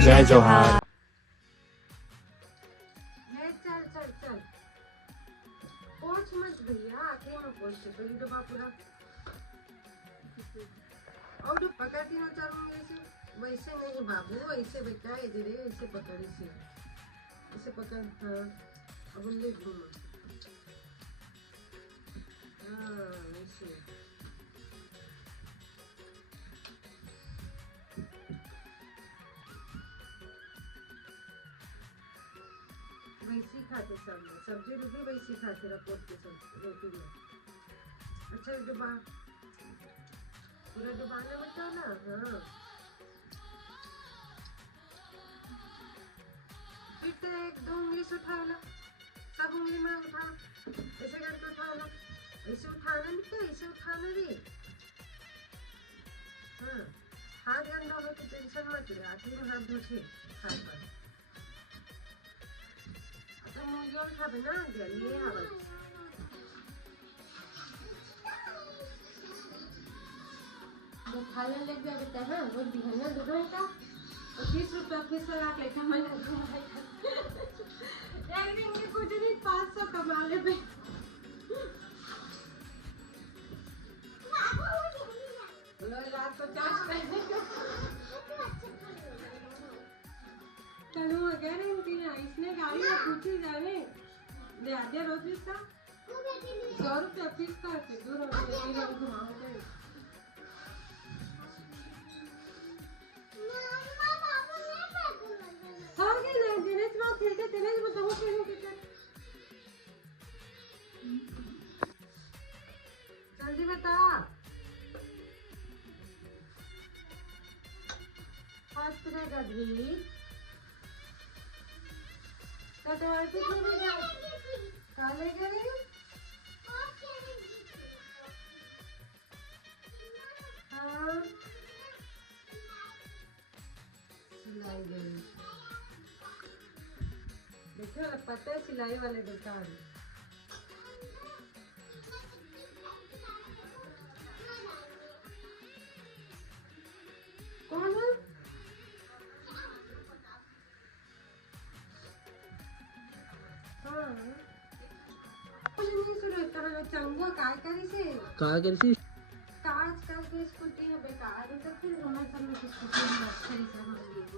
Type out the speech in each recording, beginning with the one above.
जय जोहार। चल चल चल पहुंच मत भैया, आखिर में पहुंचे तो डब्बा पूरा और जो पकड़ती ना चारों वैसे वैसे नहीं बाबू, ऐसे बेटा इधर ऐसे पकड़, ऐसे पकड़। हाँ अब ले घूम। हाँ ऐसे वैसे खाते सब लोग, सब्जी रोटी वैसे खाते रपोट के सब रोटी में। अच्छा डब्बा पूरा डुबाना बेटा ना। हाँ फिर तो एक दो उंगली से उठा लो, सब उंगली में उठा, ऐसे करके उठा लो, ऐसे उठाना बेटा, ऐसे उठाना रे। हाँ हाथ गंदा हो तो टेंशन मत ले, आखिर में हाथ धोके हाथ पर तो मुझे खाबे ना जल्दी हवा वो खाना लग गया बेटा। हाँ वो बिहना दो बेटा, 30 रुपया फीस लगा के लेकर मैं एक दिन की कुछ नहीं 500 कमा ले बे। रात को चार्ज करने चलो अगर इसने गाड़ी में पूछी जाने ले आधे रोज इसका 100 रुपया फीस करके 2 रुपये घुमाओगे। जल्दी बता। फास्ट रहेगा भी काले गए हाँ सिलाई गई देखो पता है सिलाई वाले दुकान। कौन है? हाँ नहीं सुनो तरह चंगुआ काय करी से काज करके स्कूटी है बेकार तो फिर हमारे सामने स्कूटी में अच्छा ही समझ लिए।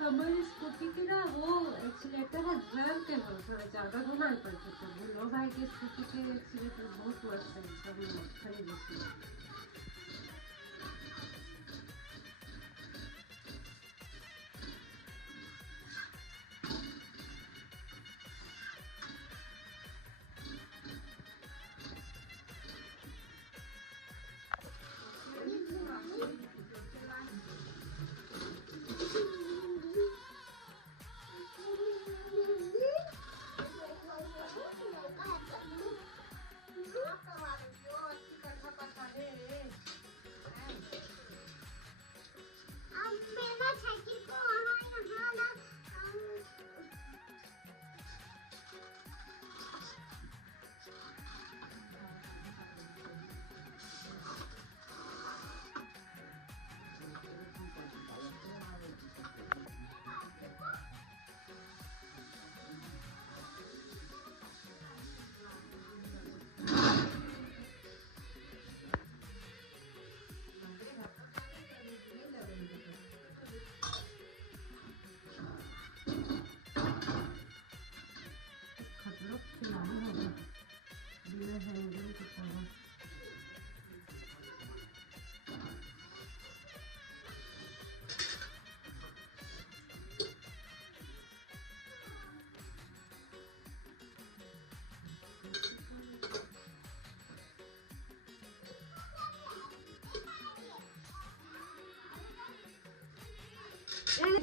हमारी स्कूटी की ना वो एक्सीलेटर है घर के हो थोड़ा ज़्यादा घुमाना पड़ता था। बोलो भाई की स्कूटी के एक्सीलेटर बहुत मस्त है, सब खरीद।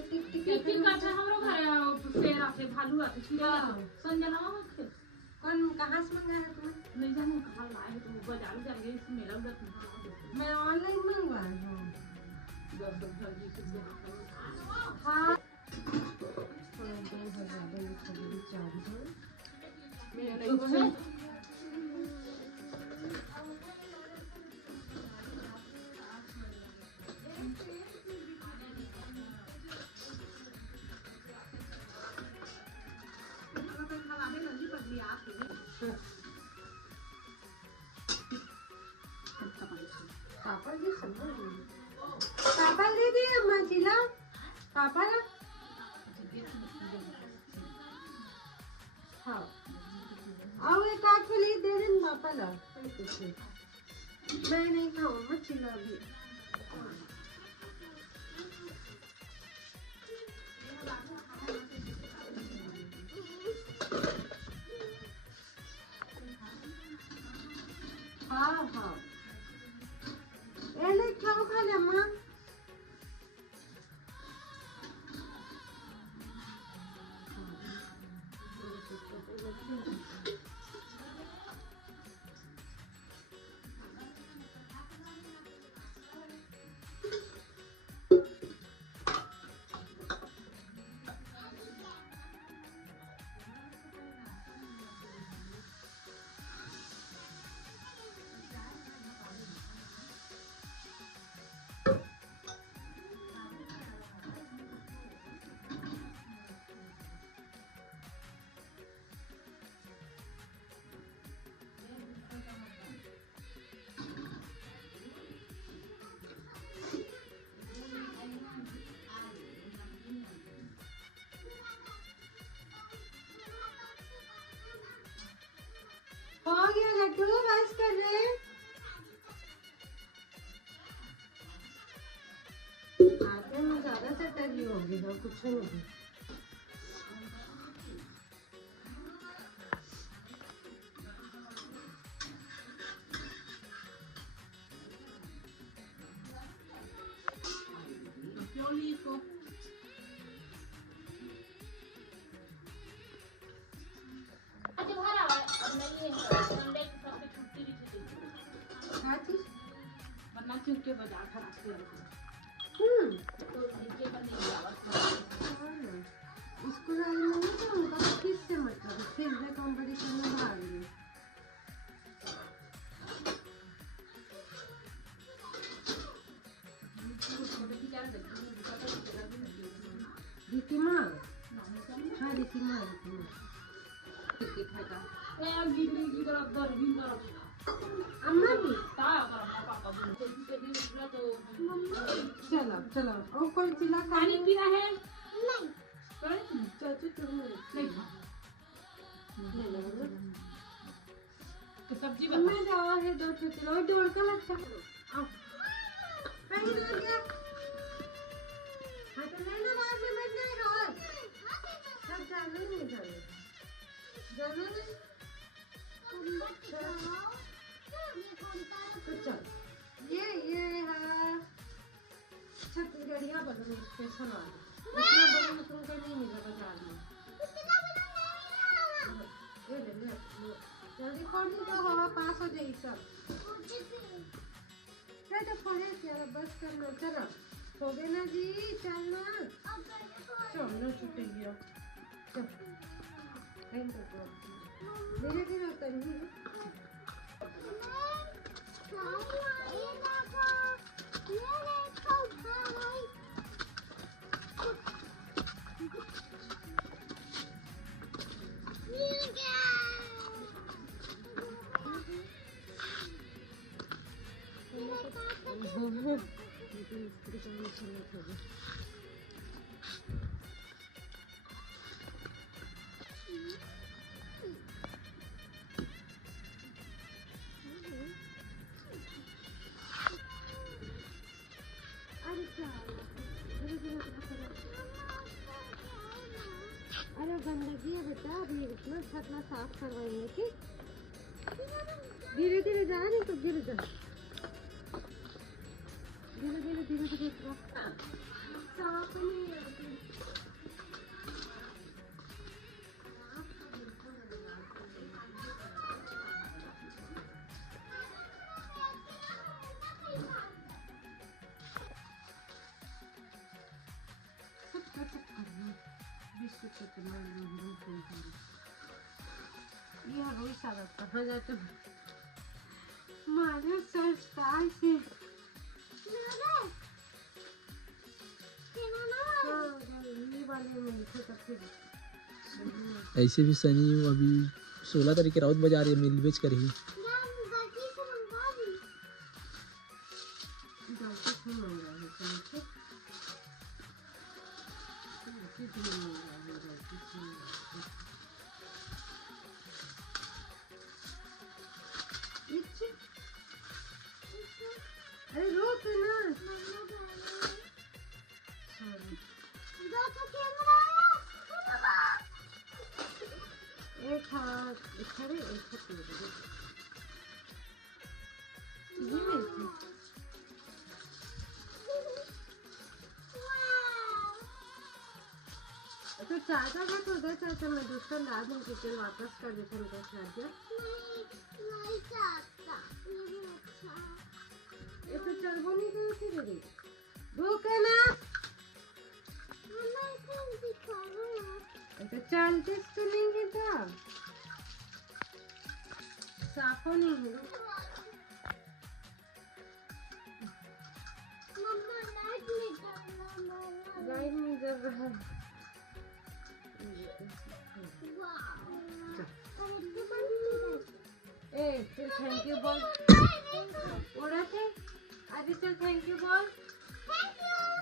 टिक टिक हमरो घर फेर आथे भालू आथे संजना कहाँ से मंगाया तुमने? नहीं जाने कहाँ लाए हैं, तुम बाजार जाएंगे इस मेला उधर मैं ऑनलाइन मंगवाया हूँ। 10 जल्दी से हाँ 2000 ये खरीदी चार्ज है मेरा नहीं है। पापा जी पापा ले दिए अम्मा चिल्ला पापा ना हाँ आओ एक आँख के लिए दे दें पापा ला मैं नहीं खाऊं मत चिल्ला भी हाँ हाँ ले खाओ खा ले अम्मा हो गया लड्डू बस कर रहे आते में ज्यादा चटरी होगी तो कुछ नहीं क्यों ली इसको के बाजार खराब कर तो नीचे का नहीं स्कूल वाले नहीं तो उनका किससे मतलब फिर भी कंपटीशन में भाग ली रीतिमा हाँ रीतिमा अम्मा भी चलो चलो और कौन चिल्ला पानी पीना है नहीं चाचू तुम नहीं तो सब्जी बना मैं जाओ है दो चिल्ला जोड़ कर लगता आओ पानी लग गया हाँ तो लेना बाद में मत जाएगा और सब जाना नहीं जाना नहीं तो चल ये है छत्तीसगढ़िया बदल स्पेशल वाला इतना बड़ा में तुमको नहीं मिलेगा बाजार में ये ले ले जल्दी खोल दो तो हवा पास हो जाए सब तो खोले चलो बस कर लो चलो हो गए ना जी चलना चलो छुट्टी गया धीरे धीरे उतरिए अरे गंदगी है बेटा अभी इतना छतला साफ करवाएंगे कि धीरे धीरे जा नहीं तो गिर जा धीरे धीरे धीरे धीरे साफ नहीं ये रोई सारा कहाँ जाते हो मारे संस्कार से ये वाले में लिखे तब फिर ऐसे भी सनी अभी 16 तारीख के रात बाजार है मिल बेच करेगी अरे रोक ना एक हाथ खड़े एक हाथ ये मिलती तो चाचा का तो दे चाचा मैं दूसरा ला दूँ किचन वापस कर देते हैं कैसे ला दिया ये तो चलबो नहीं गई थी दीदी रुके ना तो चलते तो नहीं है तो साफो नहीं है लाइट नहीं जल रहा ए फिर थैंक यू बोल ओरा थे आज चल थैंक यू बोल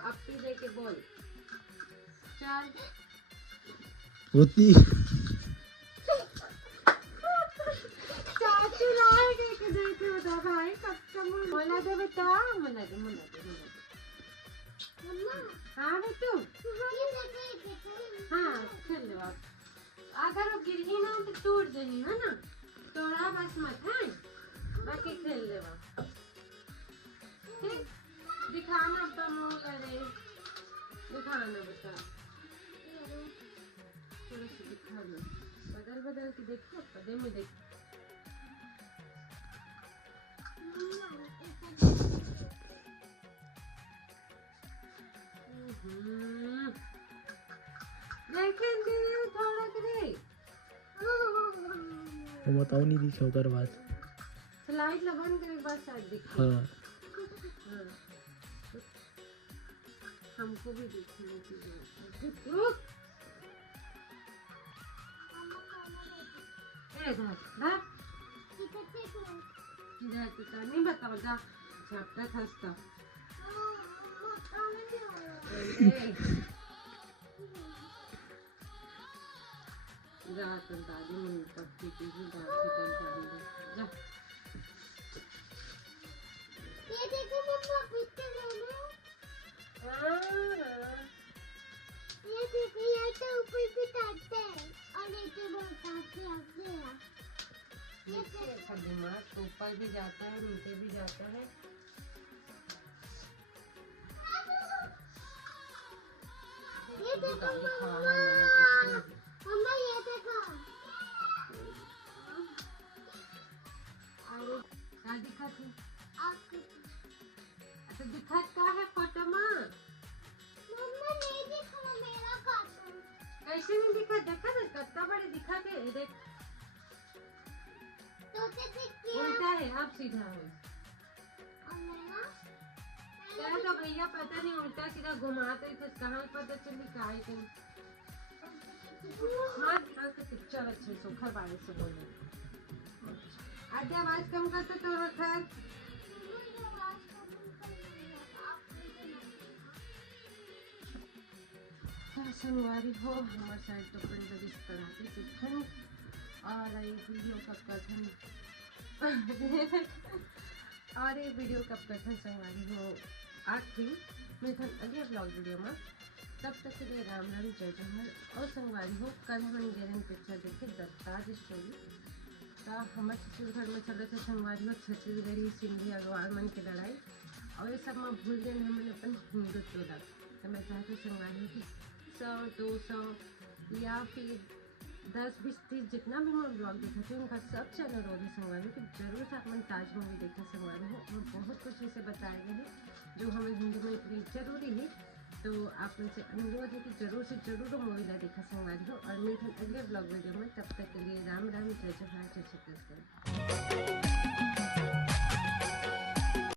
अपनी लेके बोल चल होती चाचू लाए के देखे बता भाई कब तक बोला दे बता मना दे मम्मा हाँ बेटू हाँ चल बाप अगर वो गिर ही ना तो टूट जाही है ना तोड़ा बस मत है बाकी खेल ले बाप ठीक दिखाना अपना मुंह लड़े दिखाना बता थोड़ा सा दिखा दो बदल के देखो पदे में देख देखें दीदी थोड़ा करे वो बताओ नहीं दिखा कर बात स्लाइड लगाने के बाद शायद दिखे हाँ हाँ हमको भी देखने की जरूरत है रुक इधर तो नहीं बताओ जा झपटा खस्ता जा तो दादी मन पत्ती की ही दादी कर दे जा ये देखो मम्मा पीछे देखो ये देखो ये तो ऊपर भी काटते हैं और ये तो बहुत काटते हैं नीचे का दिमाग ऊपर भी जाता है नीचे भी जाता है ये देखो मम्मा मम्मा ये देखो और क्या दिखत है आपको तो दिखत का है फोटो में मम्मा नहीं देखो मेरा कार्टून कैसे नहीं दिखा देखा ना कितना बड़े दिखा थे देख तो देखिए उल्टा है अब सीधा है मेरा क्या तो भैया पता नहीं उल्टा सीधा घुमाते थे कहाँ पता चली काहे के हाँ तो पिक्चर अच्छे सुखर बारे से बोले आधे आवाज कम करते तो रखा शनिवारी हो हमारे साइड तो बड़ी बड़ी कड़ाके से ठंड और ये वीडियो कब कथन और ये वीडियो कब कथन शनिवारी हो आज थी मैं थन अगले ब्लॉग वीडियो में तब तक के लिए राम राम जय जय और संगवारी हो कल हम गहन पिक्चर देखे दत्ताज स्टोरी तो हमारे छत्तीसगढ़ में चले थे संगवारी हो छत्तीसगढ़ी सिंधी अगवार मन की लड़ाई और ये सब में भूल गए हमने अपन हिंदुत्व का तो मैं चाहती हूँ संगवारी की 100-200 या फिर 10-20-30 जितना भी मैं ब्लॉग देखा थी उनका सब चैनल रोधी संगवारी कि जरूर से अपन ताज मूवी देखा संगवारी हो और बहुत कुछ इसे बताया गया है जो हमें हिंदी में इतनी जरूरी है तो आप लोग से अनुरोध है कि जरूर से जरूर मूवी ला देखा संगवारी हो और मिलते हैं अगले ब्लॉग वीडियो में। तब तक के लिए राम राम, जय जवाहर, जय छत्तीसगढ़।